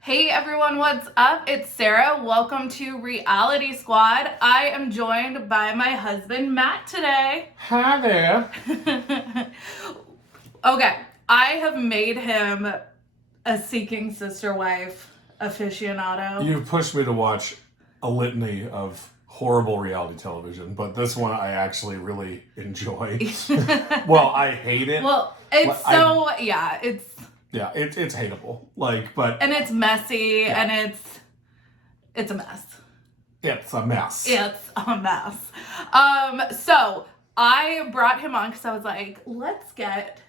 Hey everyone, what's up? It's Sarah. Welcome to Reality Squad. I am joined by my husband, Matt, today. Hi there. Okay, I have made him a Seeking Sister Wife aficionado. You've pushed me to watch a litany of horrible reality television, but this one I actually really enjoy. Well, I hate it. Well, it's it's hateable. And it's messy, Yeah. and it's a mess. It's a mess. It's a mess. So I brought him on because I was like, let's get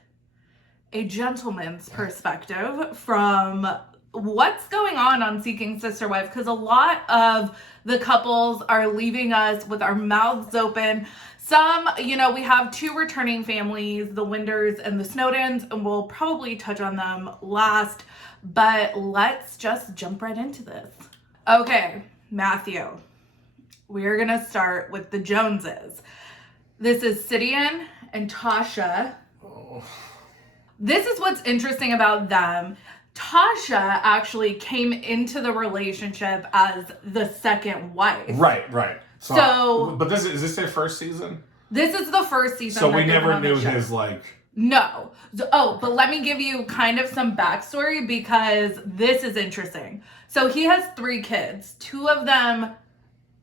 a gentleman's perspective from what's going on Seeking Sister Wife, because a lot of the couples are leaving us with our mouths open. Some, we have two returning families, the Winders and the Snowdens, and we'll probably touch on them last, but let's just jump right into this. Okay, Matthew, we're gonna start with the Joneses. This is Sidian and Tasha. Oh. This is what's interesting about them. Tasha actually came into the relationship as the second wife. Right. So but is this their first season? This is the first season. So we never knew his No. But let me give you kind of some backstory because this is interesting. So he has 3 kids. 2 of them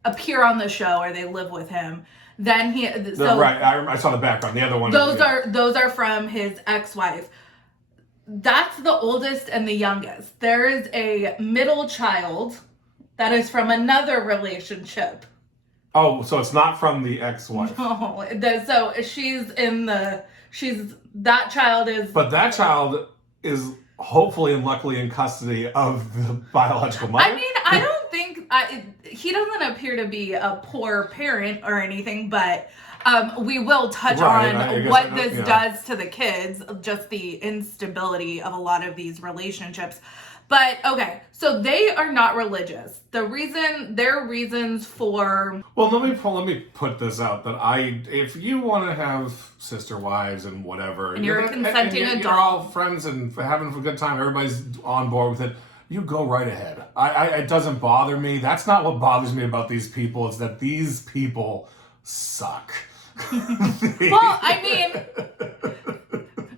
appear on the show or they live with him. Then right. I saw the background. The other one. Those are from his ex-wife. That's the oldest and the youngest. There is a middle child that is from another relationship. Oh, so it's not from the ex-wife. No, so that child is. But that child is hopefully and luckily in custody of the biological mother. I mean, I don't think he doesn't appear to be a poor parent or anything, but we will touch on what this does to the kids, just the instability of a lot of these relationships. But okay, so they are not religious. Their reasons for. Well, let me put this out that if you want to have sister wives and whatever, and you're a consenting adult, you're all friends and having a good time, everybody's on board with it. You go right ahead. It doesn't bother me. That's not what bothers me about these people. It's that these people suck. Well, I mean,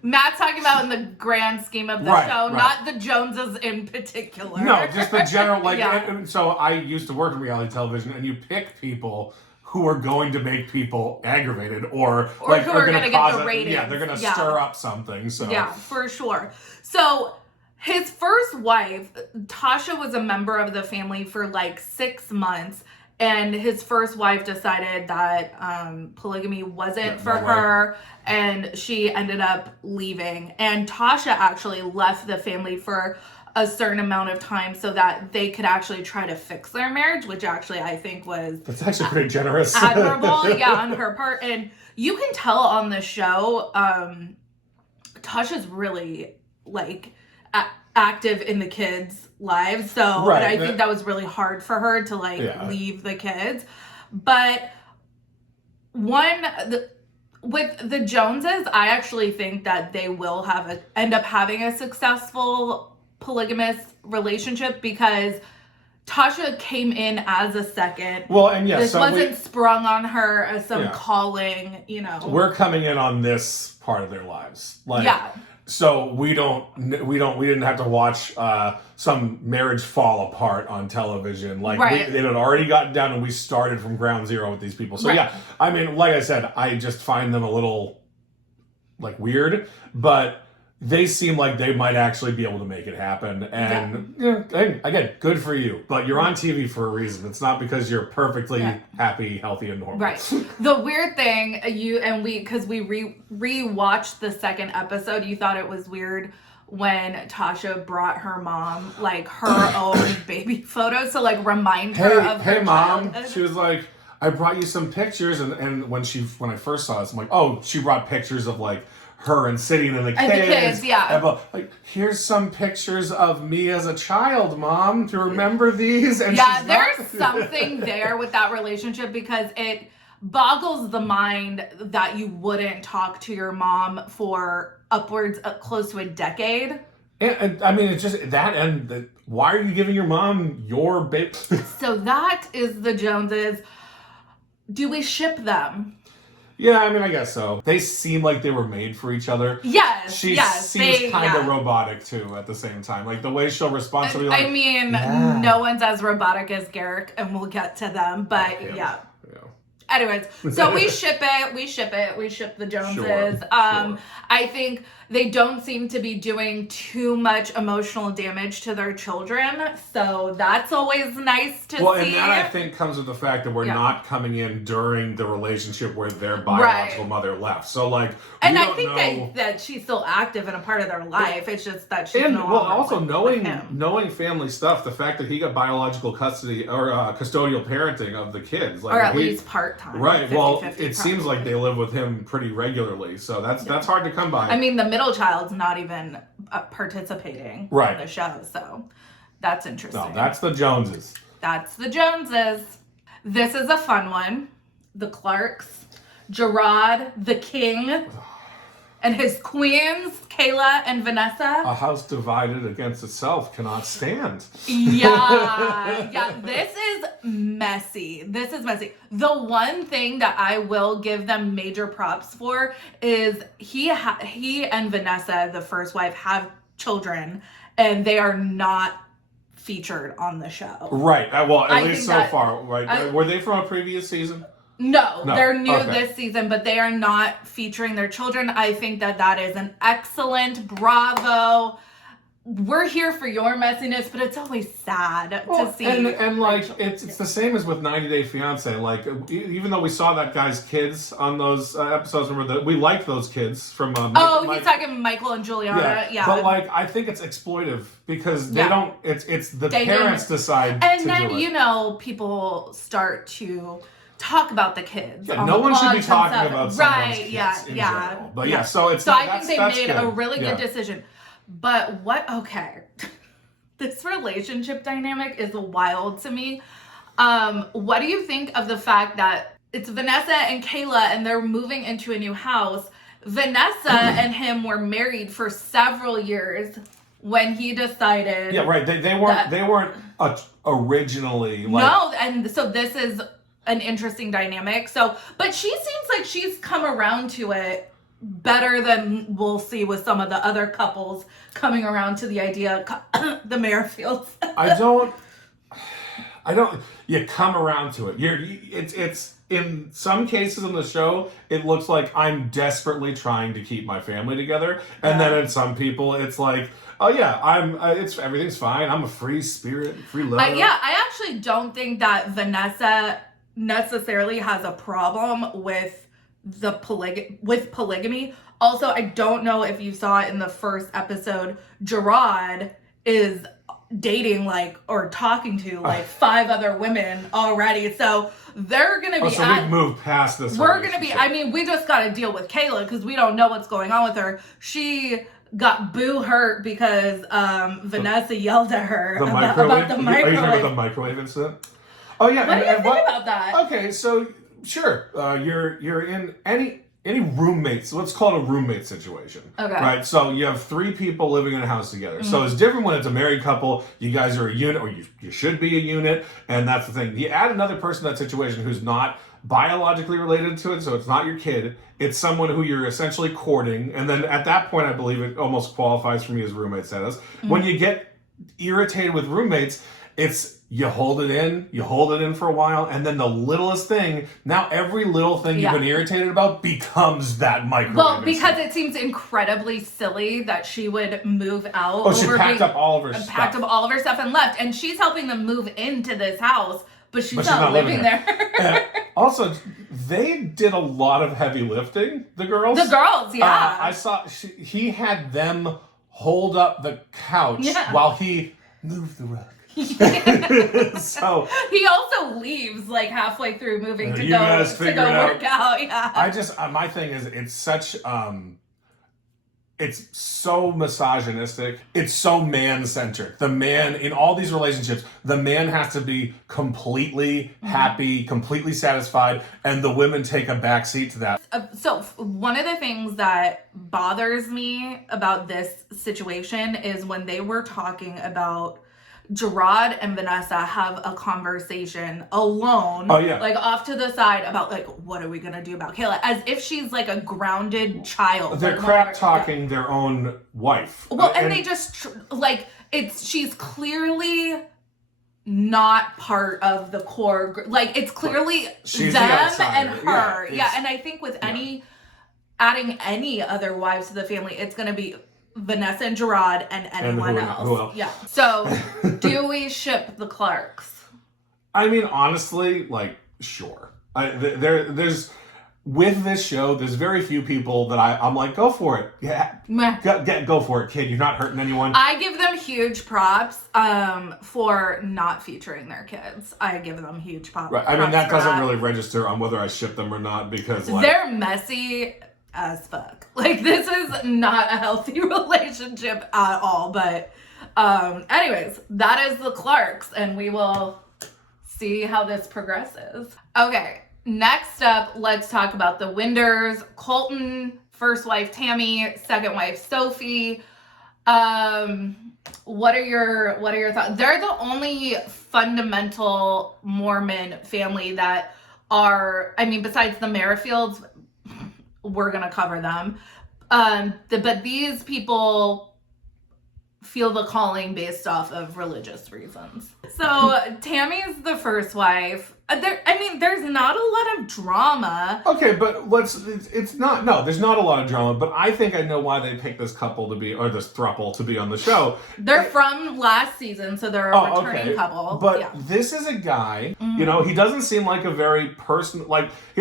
Matt's talking about in the grand scheme of the show, not the Joneses in particular. No, just the general, So I used to work in reality television, and you pick people who are going to make people aggravated or who are going to get the ratings. Yeah, they're going to stir up something. So yeah, for sure. So his first wife, Tasha, was a member of the family for 6 months. And his first wife decided that polygamy wasn't for her, and she ended up leaving. And Tasha actually left the family for a certain amount of time so that they could actually try to fix their marriage, which actually I think was... That's actually pretty generous. Admirable, on her part. And you can tell on the show, Tasha's really, active in the kids' lives. So I think that was really hard for her to leave the kids. But with the Joneses, I actually think that they will end up having a successful polygamous relationship because Tasha came in as a second. Well, and yes, this wasn't sprung on her as some calling, We're coming in on this part of their lives. So we didn't have to watch some marriage fall apart on television. It had already gotten down and we started from ground zero with these people. So yeah, I mean, like I said, I just find them a little weird, but they seem like they might actually be able to make it happen. And again, good for you. But you're on TV for a reason. It's not because you're perfectly happy, healthy, and normal. Right. The weird thing, because we re-watched the second episode, you thought it was weird when Tasha brought her mom her own baby photos to remind her of her mom. childhood. She was like, I brought you some pictures, and when I first saw this, I'm like, oh, she brought pictures of her and sitting in the kids. Yeah. Here's some pictures of me as a child, Mom. Do you remember these? And there's something there with that relationship because it boggles the mind that you wouldn't talk to your mom for upwards close to a decade. And I mean, it's just that, and why are you giving your mom your baby? So that is the Joneses. Do we ship them? Yeah, I mean, I guess so. They seem like they were made for each other. Yes, she seems kind of robotic too. At the same time, like the way she'll respond to me. Like, I mean, no one's as robotic as Garrick, and we'll get to them. But yeah. Anyways, so we ship it. We ship the Joneses. Sure. I think they don't seem to be doing too much emotional damage to their children, so that's always nice to see. Well, and that I think comes with the fact that we're not coming in during the relationship where their biological mother left. So, like, and I think that she's still active and a part of their life. It's just that she's no longer also knowing family stuff, the fact that he got biological custody or custodial parenting of the kids, like, or at least part time, right? Well, it seems like they live with him pretty regularly, so that's hard to come by. I mean, the middle child's not even participating in the show, so that's interesting. No, that's the Joneses. That's the Joneses. This is a fun one. The Clarks, Gerard, the king, and his queens, Kayla and Vanessa. A house divided against itself cannot stand. Yeah, this is messy. The one thing that I will give them major props for is he and Vanessa, the first wife, have children, and they are not featured on the show. Right. Well, at least so far. Right. Were they from a previous season? No, they're new this season, but they are not featuring their children. I think that is an excellent bravo. We're here for your messiness, but it's always sad to see. And like, it's the same as with 90 Day Fiance. Like, even though we saw that guy's kids on those episodes, remember that we liked those kids from. He's talking Michael and Juliana. Yeah. But like, I think it's exploitive because they don't. It's the parents decide. And then people start to talk about the kids. Yeah, no one should be talking about someone's kids in general. But so it's. So I think they made a really good decision. But this relationship dynamic is wild to me. What do you think of the fact that it's Vanessa and Kayla and they're moving into a new house? Vanessa and him were married for several years when he decided. Yeah, right. They weren't originally like. No, and so this is an interesting dynamic. So, but she seems like she's come around to it better than we'll see with some of the other couples coming around to the idea the Merrifields. I don't you come around to it. It's in some cases in the show it looks like I'm desperately trying to keep my family together, and then in some people it's like, oh yeah, everything's fine, I'm a free spirit, free love. I actually don't think that Vanessa necessarily has a problem with polygamy. Also, I don't know if you saw it in the first episode, Gerard is dating or talking to 5 other women already. So they're going to be we've moved past this. We're going to be, we just got to deal with Kayla because we don't know what's going on with her. She got boo hurt because Vanessa yelled at her about the microwave. Are you talking about the microwave incident? Oh yeah. What do you think about that? Okay, so sure, you're in any roommates. Let's call it a roommate situation. Okay. Right. So you have 3 people living in a house together. Mm-hmm. So it's different when it's a married couple. You guys are a unit, or you should be a unit, and that's the thing. You add another person to that situation who's not biologically related to it, so it's not your kid. It's someone who you're essentially courting, and then at that point, I believe it almost qualifies for me as roommate status. Mm-hmm. When you get irritated with roommates, it's you hold it in for a while, and then the littlest thing, now every little thing you've been irritated about becomes that microwave. Well, because it seems incredibly silly that she would move out. Oh, she packed up all of her stuff and left, and she's helping them move into this house, but she's not living there. Also, they did a lot of heavy lifting, the girls. I saw he had them hold up the couch while he moved the rug. So he also leaves halfway through moving to go work out. Yeah. My thing is, it's such it's so misogynistic. It's so man-centric. The man, in all these relationships, the man has to be completely happy, completely satisfied, and the women take a backseat to that. So one of the things that bothers me about this situation is when they were talking about Gerard and Vanessa have a conversation alone, like off to the side about like, what are we gonna do about Kayla? As if she's like a grounded child. They're crap talking their own wife. Well, and they just like she's clearly not part of the core. Like it's clearly she's them the and her. Yeah, and I think with adding any other wives to the family, it's gonna be Vanessa and Gerard and anyone else. Who else? Yeah. So, do we ship the Clarks? I mean, honestly, like, sure. There's with this show, there's very few people that I'm like, go for it. Yeah, go for it, kid. You're not hurting anyone. I give them huge props for not featuring their kids. I give them huge props. Right. I mean, that doesn't really register on whether I ship them or not because like, they're messy as fuck. Like this is not a healthy relationship at all. But anyways, that is the Clarks, and we will see how this progresses. Okay, next up, let's talk about the Winders. Colton, first wife Tammy, second wife Sophie. What are your thoughts? They're the only fundamental Mormon family that are, I mean, besides the Merrifields, we're gonna cover them. But these people feel the calling based off of religious reasons. So Tammy's the first wife. There's not a lot of drama. Okay, but there's not a lot of drama, but I think I know why they picked this couple to be, or this throuple to be on the show. They're from last season, so they're a returning couple. But this is a guy, you know, he doesn't seem like a very he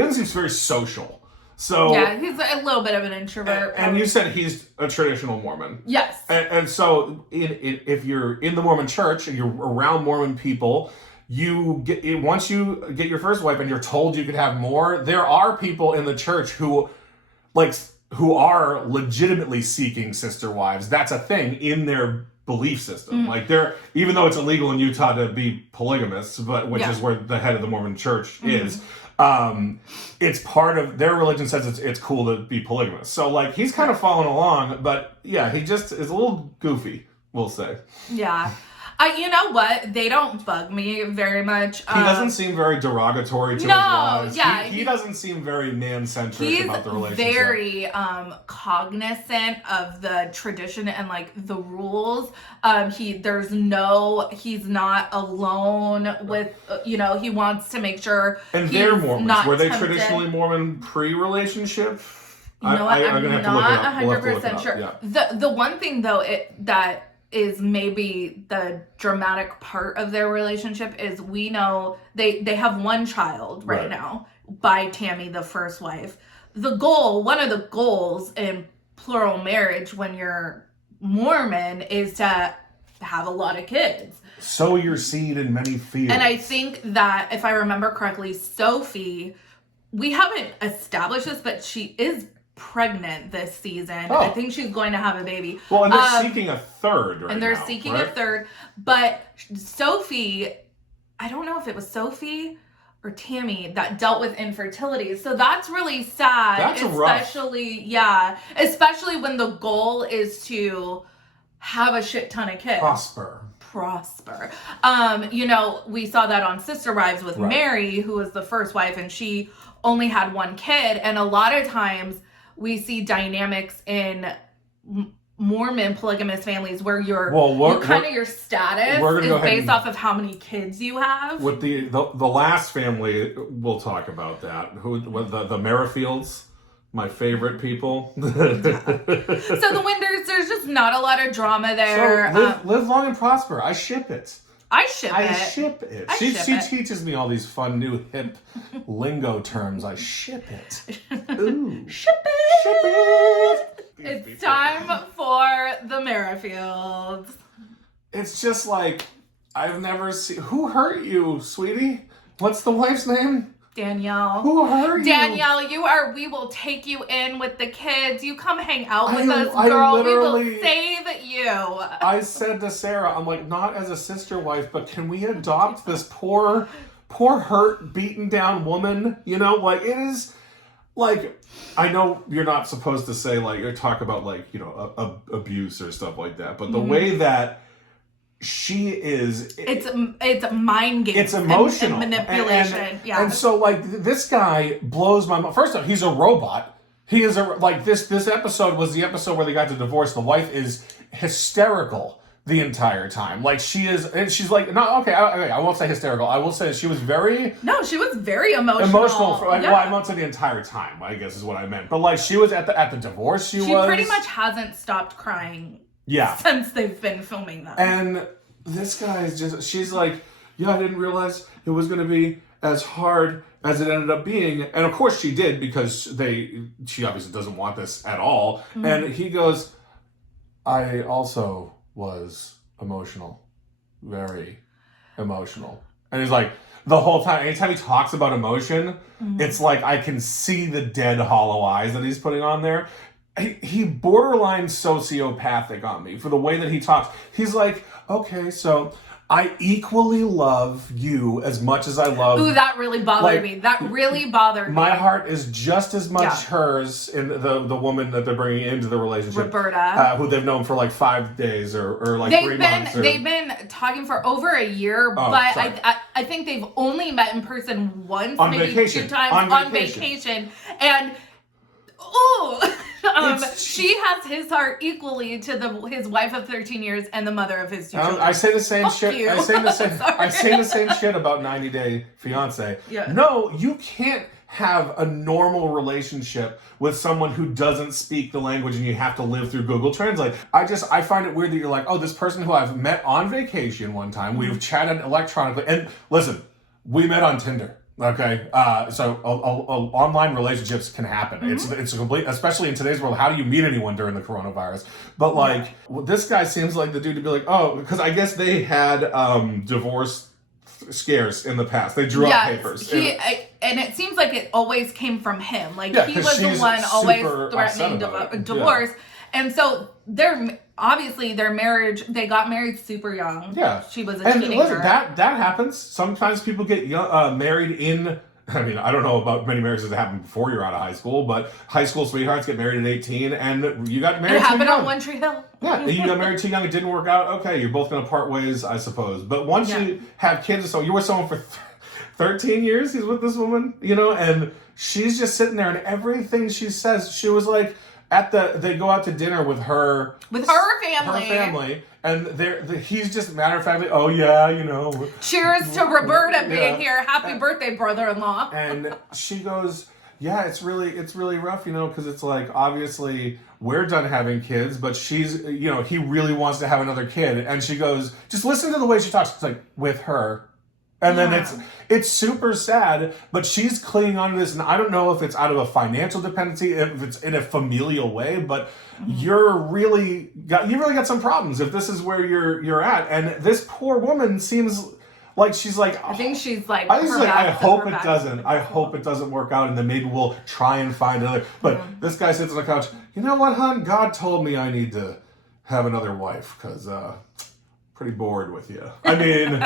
doesn't seem very social. So yeah, he's a little bit of an introvert. And you said he's a traditional Mormon. Yes. And so if you're in the Mormon church and you're around Mormon people, once you get your first wife and you're told you could have more, there are people in the church who are legitimately seeking sister wives. That's a thing in their belief system. Like even though it's illegal in Utah to be polygamous, which is where the head of the Mormon church is. It's part of their religion says it's cool to be polygamous. So like he's kind of following along, but yeah, he just is a little goofy, we'll say. Yeah. You know what? They don't bug me very much. He doesn't seem very derogatory to his wives. Yeah, he doesn't seem very man-centric about the relationship. He's very cognizant of the tradition and like the rules. He's not alone with, he wants to make sure. And they're Mormons. Were they traditionally Mormon pre-relationship? You know what? I'm not 100% sure. Yeah. The one thing though that is maybe the dramatic part of their relationship is we know they have one child right now by Tammy, the first wife. One of the goals in plural marriage when you're Mormon is to have a lot of kids. Sow your seed in many fields. And I think that if I remember correctly, Sophie, we haven't established this, but she is pregnant this season. I think she's going to have a baby. Well, and they're seeking a third right now. And they're seeking a third. But Sophie, I don't know if it was Sophie or Tammy that dealt with infertility. So that's really sad. That's especially rough. Especially when the goal is to have a shit ton of kids. Prosper. We saw that on Sister Wives with Mary, who was the first wife, and she only had one kid. And a lot of times we see dynamics in Mormon polygamous families where your status is based off of how many kids you have. With the last family, we'll talk about that. The Merrifields, my favorite people. So the Winders, there's just not a lot of drama there. So live long and prosper. I ship it. I ship it. She teaches me all these fun new hip lingo terms. I ship it. Ooh. Ship it. It's time for the Merrifields. It's just like, I've never seen... Who hurt you, sweetie? What's the wife's name? Danielle. Who are you? Danielle, we will take you in with the kids. You come hang out with us, girl. We will save you. I said to Sarah, I'm like, not as a sister wife, but can we adopt this poor, hurt, beaten down woman? You know, like, it is, like, I know you're not supposed to say, like, or talk about, like, you know, abuse or stuff like that, but the way that she is, it's mind games. It's emotional and manipulation. And so, like, this guy blows my mind. First off, he's a robot. He is this episode was the episode where they got to divorce. The wife is hysterical the entire time. Like, she is, and she's like, no, okay, I won't say hysterical. I will say she was very emotional. Well, I won't say the entire time, I guess is what I meant. But, like, she was at the divorce. She pretty much hasn't stopped crying. Yeah. Since they've been filming them. And this guy is just, she's like, yeah, I didn't realize it was going to be as hard as it ended up being. And of course she did, because she obviously doesn't want this at all. Mm-hmm. And he goes, I also was emotional. Very emotional. And he's like, the whole time, anytime he talks about emotion, it's like I can see the dead hollow eyes that he's putting on there. He borderline sociopathic on me for the way that he talks. He's like, okay, so I equally love you as much as I love... Ooh, that really bothered me. That really bothered me. My heart is just as much hers in the woman that they're bringing into the relationship. Roberta. Who they've known for like 5 days or like 3 months. They've been talking for over a year, but I think they've only met in person once, on maybe vacation. 2 times on vacation. And... ooh... she has his heart equally to his wife of 13 years and the mother of his 2 children. I say the same shit. You. I say the same shit about 90 Day Fiance. Yeah. No, you can't have a normal relationship with someone who doesn't speak the language and you have to live through Google Translate. I find it weird that you're like, oh, this person who I've met on vacation one time, we've chatted electronically, and listen, we met on Tinder. Okay, so online relationships can happen. Mm-hmm. It's a complete, especially in today's world. How do you meet anyone during the coronavirus? But like, this guy seems like the dude to be like, oh, because I guess they had divorce scares in the past. They drew up papers. And it seems like it always came from him. Like, he was the one always threatening divorce. Yeah. And so their marriage, they got married super young. Yeah. She was a teenager. And listen, that happens. Sometimes people get married in, I mean, I don't know about many marriages that happen before you're out of high school, but high school sweethearts get married at 18 and you got married too young. It happened on One Tree Hill. Yeah, you got married too young, it didn't work out. Okay, you're both going to part ways, I suppose. But once you have kids, so you were someone for 13 years, he's with this woman, you know, and she's just sitting there and everything she says, she was like, they go out to dinner with her family, and he's just matter of factly, oh yeah, you know. Cheers to Roberta being here. Happy birthday, brother-in-law. And she goes, yeah, it's really rough, you know, because it's like, obviously we're done having kids, but she's, you know, he really wants to have another kid, and she goes, just listen to the way she talks. It's like, with her. And then it's super sad, but she's clinging on to this, and I don't know if it's out of a financial dependency, if it's in a familial way, but you really got some problems if this is where you're at. And this poor woman seems like she's like, I think she's like, I hope it doesn't. I hope it doesn't work out, and then maybe we'll try and find another. But this guy sits on the couch. You know what, hon? God told me I need to have another wife because. Pretty bored with you. I mean...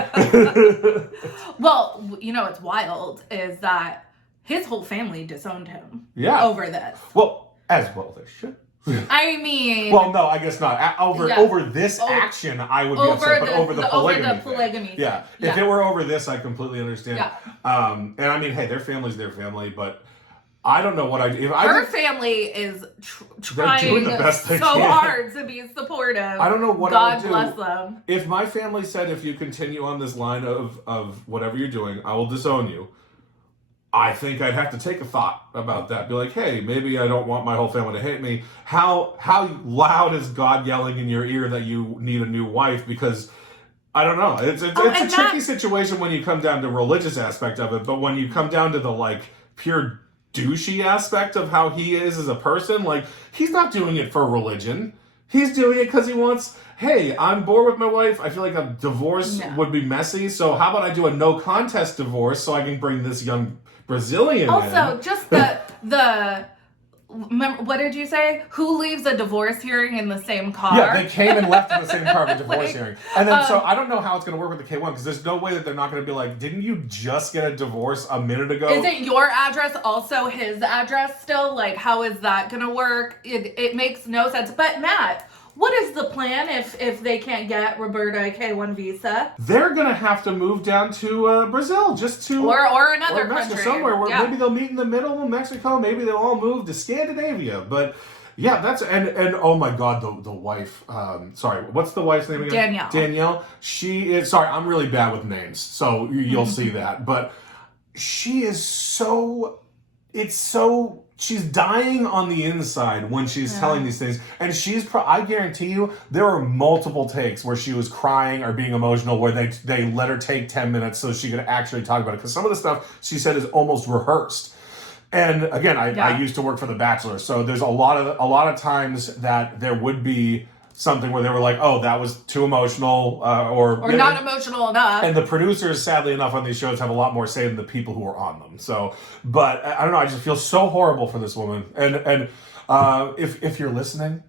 Well, you know what's wild is that his whole family disowned him over this. Well, as well they should. I mean... Well, no, I guess not. Over this action, I would be upset, but over the polygamy. Over the polygamy. Yeah. If it were over this, I completely understand. Yeah. And I mean, hey, their family's their family, but... I don't know what her family is trying hard to be supportive. I don't know what I would do. God bless them. If my family said, if you continue on this line of whatever you're doing, I will disown you. I think I'd have to take a thought about that. Be like, hey, maybe I don't want my whole family to hate me. How loud is God yelling in your ear that you need a new wife? Because I don't know. It's a tricky situation when you come down to religious aspect of it, but when you come down to the like pure douchey aspect of how he is as a person, like, he's not doing it for religion. He's doing it because he wants, hey, I'm bored with my wife. I feel like a divorce would be messy. So how about I do a no contest divorce so I can bring this young Brazilian also, men. just the what did you say? Who leaves a divorce hearing in the same car? Yeah, they came and left in the same car of a divorce Like, hearing. And then, so I don't know how it's going to work with the K1, because there's no way that they're not going to be like, didn't you just get a divorce a minute ago? Isn't your address also his address still? Like, how is that going to work? It makes no sense. But Matt, what is the plan if they can't get Roberta a K1 visa? They're going to have to move down to Brazil, just to... Or another country. Somewhere where maybe they'll meet in the middle of Mexico. Maybe they'll all move to Scandinavia. But yeah, that's... And oh my God, the wife... sorry, what's the wife's name again? Danielle. She is... Sorry, I'm really bad with names. So you'll see that. But she is so... It's so... She's dying on the inside when she's telling these things. And I guarantee you, there are multiple takes where she was crying or being emotional where they let her take 10 minutes so she could actually talk about it. Because some of the stuff she said is almost rehearsed. And again, I used to work for The Bachelor. So there's a lot of times that there would be something where they were like, oh, that was too emotional, or not emotional enough. And the producers, sadly enough, on these shows have a lot more say than the people who are on them. So, but I don't know, I just feel so horrible for this woman. And if you're listening,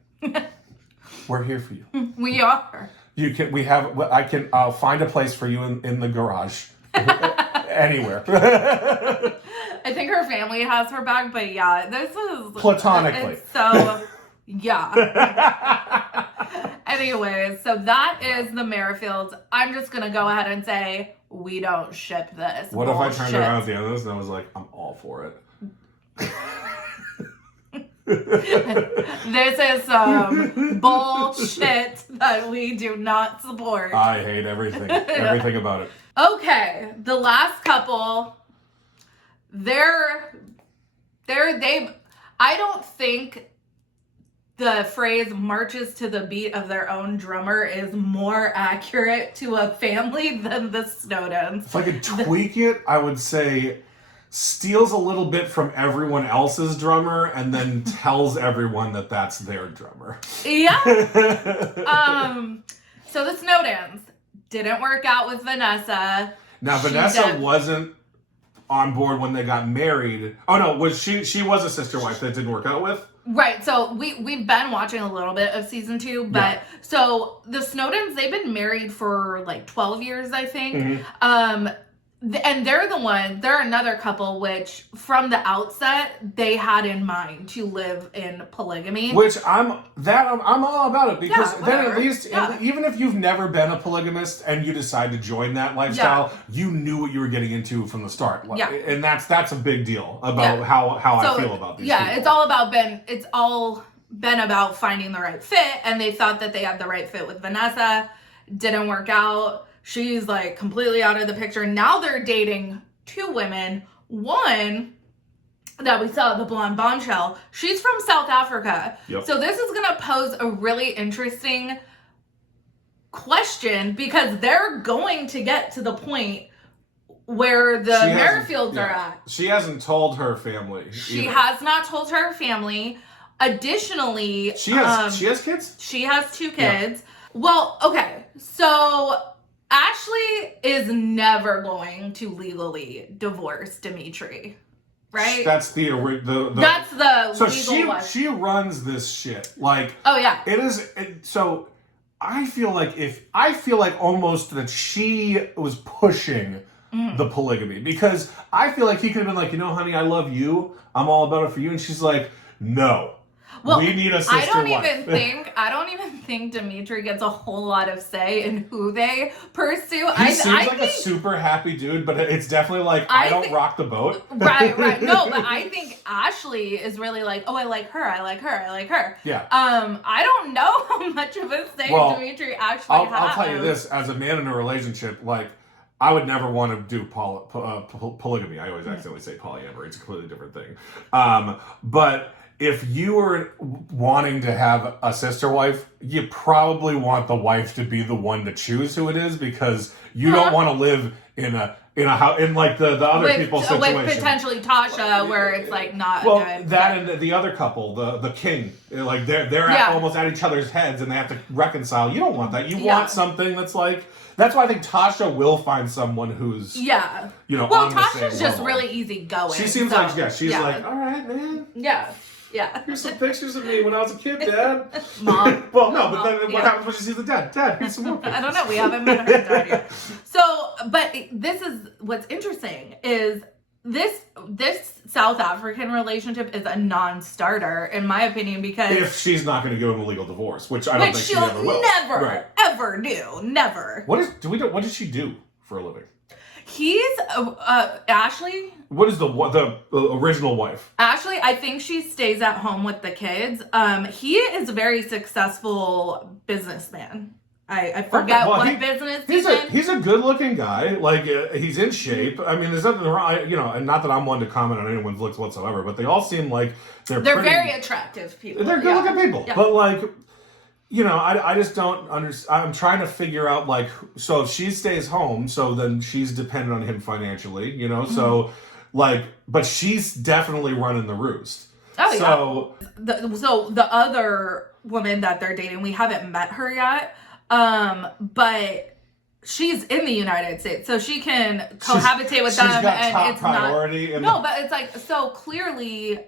we're here for you. We are. I'll find a place for you in the garage. Anywhere. I think her family has her back, but yeah, this is platonically. So yeah. Anyways, so that is the Merrifields. I'm just gonna go ahead and say we don't ship this. What if I turned around at the end of this and I was like, I'm all for it? This is some bullshit that we do not support. I hate everything. Everything about it. Okay, the last couple, I don't think the phrase marches to the beat of their own drummer is more accurate to a family than the Snowdens. If I could tweak it, I would say steals a little bit from everyone else's drummer and then tells everyone that that's their drummer. Yeah. So the Snowdens didn't work out with Vanessa. Now, Vanessa wasn't on board when they got married. Oh no, she was a sister wife that didn't work out with? Right, so we've been watching a little bit of season 2, but so the Snowdens, they've been married for like 12 years, I think. Mm-hmm. And they're another couple which from the outset they had in mind to live in polygamy. Which I'm all about it, because then at least even if you've never been a polygamist and you decide to join that lifestyle, you knew what you were getting into from the start. And that's a big deal about how I feel about these people. It's all been about finding the right fit, and they thought that they had the right fit with Vanessa. Didn't work out. She's like completely out of the picture. Now they're dating 2 women. One that we saw, the blonde bombshell, she's from South Africa. Yep. So this is going to pose a really interesting question, because they're going to get to the point where the Merrifields are at. She hasn't told her family. She has not told her family. Additionally, she has kids? She has 2 kids. Yeah. Well, okay. So Ashley is never going to legally divorce Dimitri, right? That's the that's the so legal one. She runs this shit. Like, oh yeah, it is. So I feel like almost that she was pushing the polygamy, because I feel like he could have been like, you know, honey, I love you. I'm all about it for you, and she's like, no. Well, we need a sister wife. I don't even think Dimitri gets a whole lot of say in who they pursue. He seems like a super happy dude, but it's definitely like, I don't rock the boat. Right. No, but I think Ashley is really like, oh, I like her. Yeah. I don't know how much of a say Dimitri actually has. I'll tell you this, as a man in a relationship, like, I would never want to do polygamy. I always accidentally say polyamory. It's a completely different thing. But if you were wanting to have a sister wife, you probably want the wife to be the one to choose who it is, because you don't want to live in like the other people's situation. With potentially Tasha, where it's like not well, good. That and the other couple, the king, like they're almost at each other's heads and they have to reconcile. You don't want that. You want something that's like. That's why I think Tasha will find someone who's well, on Tasha's the same just level. Really easy going. She seems like she's like, all right, man. Yeah. Here's some pictures of me when I was a kid, Dad. Mom. Well, no, but then what happens when she sees the dad? Dad, here's some more pictures. I don't know. We haven't met her dad yet. So, but this is what's interesting is this South African relationship is a non-starter in my opinion because if she's not going to give him a legal divorce, which I don't think she ever will. Never ever do. Never. What does she do for a living? He's Ashley. What is the original wife? Ashley, I think she stays at home with the kids. He is a very successful businessman. I forget what business he's in. He's a good-looking guy. Like he's in shape. I mean, there's nothing wrong. And not that I'm one to comment on anyone's looks whatsoever, but they all seem like they're very attractive people. They're good-looking people, but like. I just don't understand. I'm trying to figure out, like, so if she stays home, so then she's dependent on him financially, so, like, but she's definitely running the roost. Oh, yeah. So the other woman that they're dating, we haven't met her yet, but she's in the United States, so she can cohabitate with them. She's got and top it's priority. But it's like, so clearly,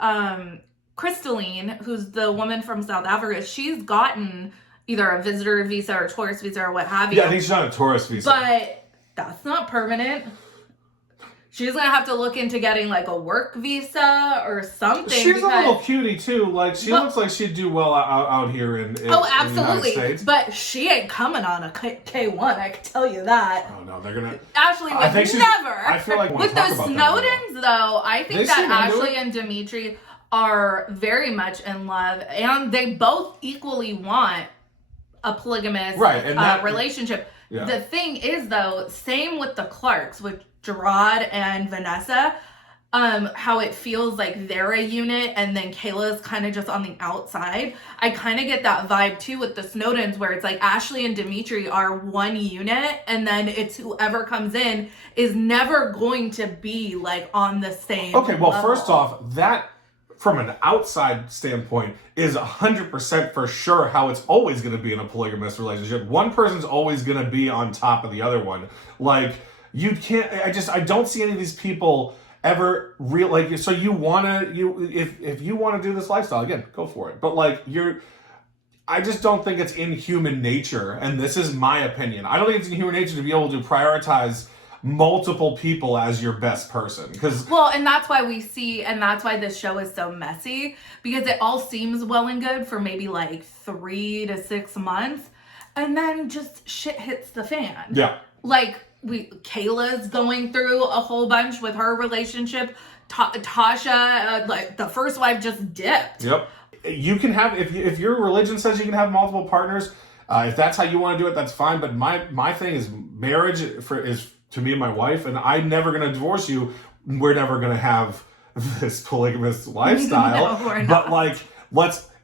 Crystalline, who's the woman from South Africa, she's gotten either a visitor visa or tourist visa or what have you. Yeah, I think she's on a tourist visa. But that's not permanent. She's going to have to look into getting like a work visa or something. She's a little cutie too. Like she looks like she'd do well out here in absolutely. In the United States. But she ain't coming on a K1, I can tell you that. Oh no, they're gonna. Ashley would never. I feel like with the Snowdens though, I think that Ashley and Dimitri are very much in love, and they both equally want a polygamous relationship. Yeah. The thing is, though, same with the Clarks, with Gerard and Vanessa, how it feels like they're a unit, and then Kayla's kind of just on the outside. I kind of get that vibe, too, with the Snowdens, where it's like Ashley and Dimitri are one unit, and then it's whoever comes in is never going to be, like, on the same level. First off, that... from an outside standpoint, is 100% for sure how it's always going to be in a polygamous relationship. One person's always going to be on top of the other one. Like, you can't, I don't see any of these people ever so if you want to do this lifestyle, again, go for it. But like, I just don't think it's in human nature, and this is my opinion. I don't think it's in human nature to be able to prioritize multiple people as your best person, and that's why this show is so messy, because it all seems well and good for maybe like 3 to 6 months, and then just shit hits the fan. Yeah, like Kayla's going through a whole bunch with her relationship. Tasha, like the first wife, just dipped. Yep. You can have, if your religion says you can have multiple partners, if that's how you want to do it, that's fine. But my thing is, marriage is to me and my wife, and I'm never going to divorce you. We're never going to have this polygamous lifestyle. No, we're not. But like,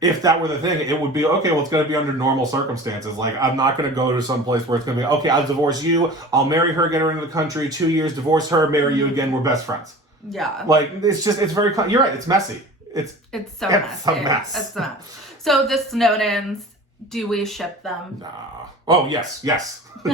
if that were the thing, it would be, okay, well, it's going to be under normal circumstances. Like, I'm not going to go to some place where it's going to be, okay, I'll divorce you, I'll marry her, get her into the country, 2 years, divorce her, marry you again, we're best friends. Yeah. Like, it's very, you're right, it's messy. It's so messy. A mess. It's a mess. So the Snowdens, do we ship them? Nah. Oh, yes.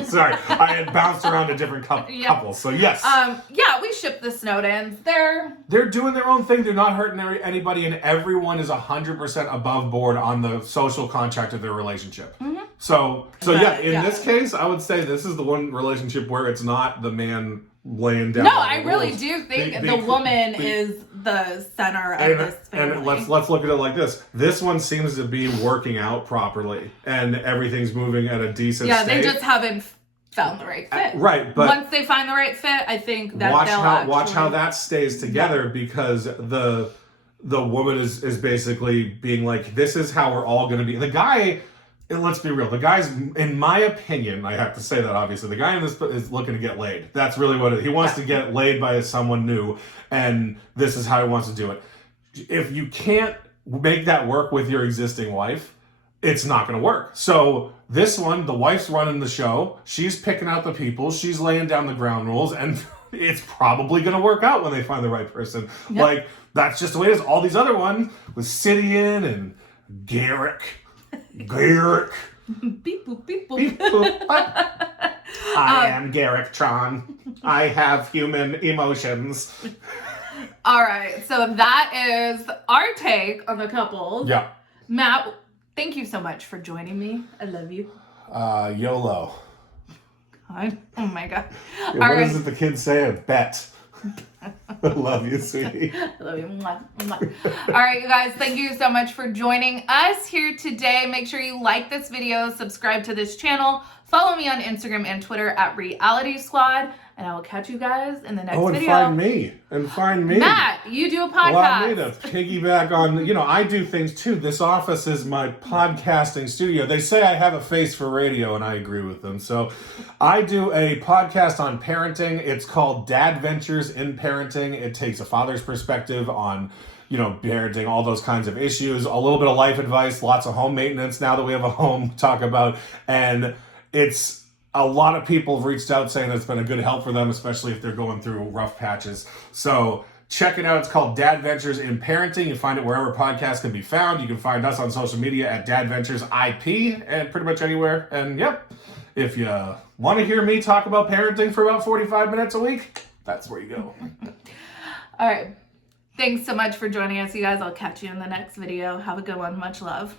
Sorry. I had bounced around to different couples, so yes. Yeah, we ship the Snowdens. They're doing their own thing. They're not hurting anybody, and everyone is 100% above board on the social contract of their relationship. Mm-hmm. So in this case, I would say this is the one relationship where it's not the man laying down. No, I really do think the woman is the center of this family. And let's look at it like this. This one seems to be working out properly, and everything's moving at a decent state. They just haven't found the right fit. Right, but once they find the right fit, I think that watch how that stays together, because the woman is basically being like, this is how we're all going to be. The guy, and let's be real, the guy's, in my opinion, I have to say that obviously, the guy in this is looking to get laid. That's really what it is. He wants to get laid by someone new, and this is how he wants to do it. If you can't make that work with your existing wife, it's not going to work. So this one, the wife's running the show. She's picking out the people. She's laying down the ground rules, and it's probably going to work out when they find the right person. Yep. Like, that's just the way it is. All these other ones with Sidian and Garrick. Beep boop, beep boop. Beep boop. I am Garrick Tron. I have human emotions. All right, so that is our take on the couples. Yeah. Matt, thank you so much for joining me. I love you. YOLO. God. Oh my God. What does the kids say? A bet. I love you, sweetie. I love you. Mwah, mwah. All right, you guys, thank you so much for joining us here today. Make sure you like this video, subscribe to this channel, follow me on Instagram and Twitter at Reality Squad, and I will catch you guys in the next video. And find me. Matt, you do a podcast. Allow me to piggyback on, I do things too. This office is my podcasting studio. They say I have a face for radio, and I agree with them. So I do a podcast on parenting. It's called Dad Ventures in Parenting. It takes a father's perspective on parenting, all those kinds of issues, a little bit of life advice, lots of home maintenance now that we have a home to talk about. And it's a lot of people have reached out saying that it's been a good help for them, especially if they're going through rough patches. So check it out. It's called Dad Ventures in Parenting. You find it wherever podcasts can be found. You can find us on social media at Dad Ventures IP and pretty much anywhere. And yep, if you want to hear me talk about parenting for about 45 minutes a week, that's where you go. All right. Thanks so much for joining us, you guys. I'll catch you in the next video. Have a good one. Much love.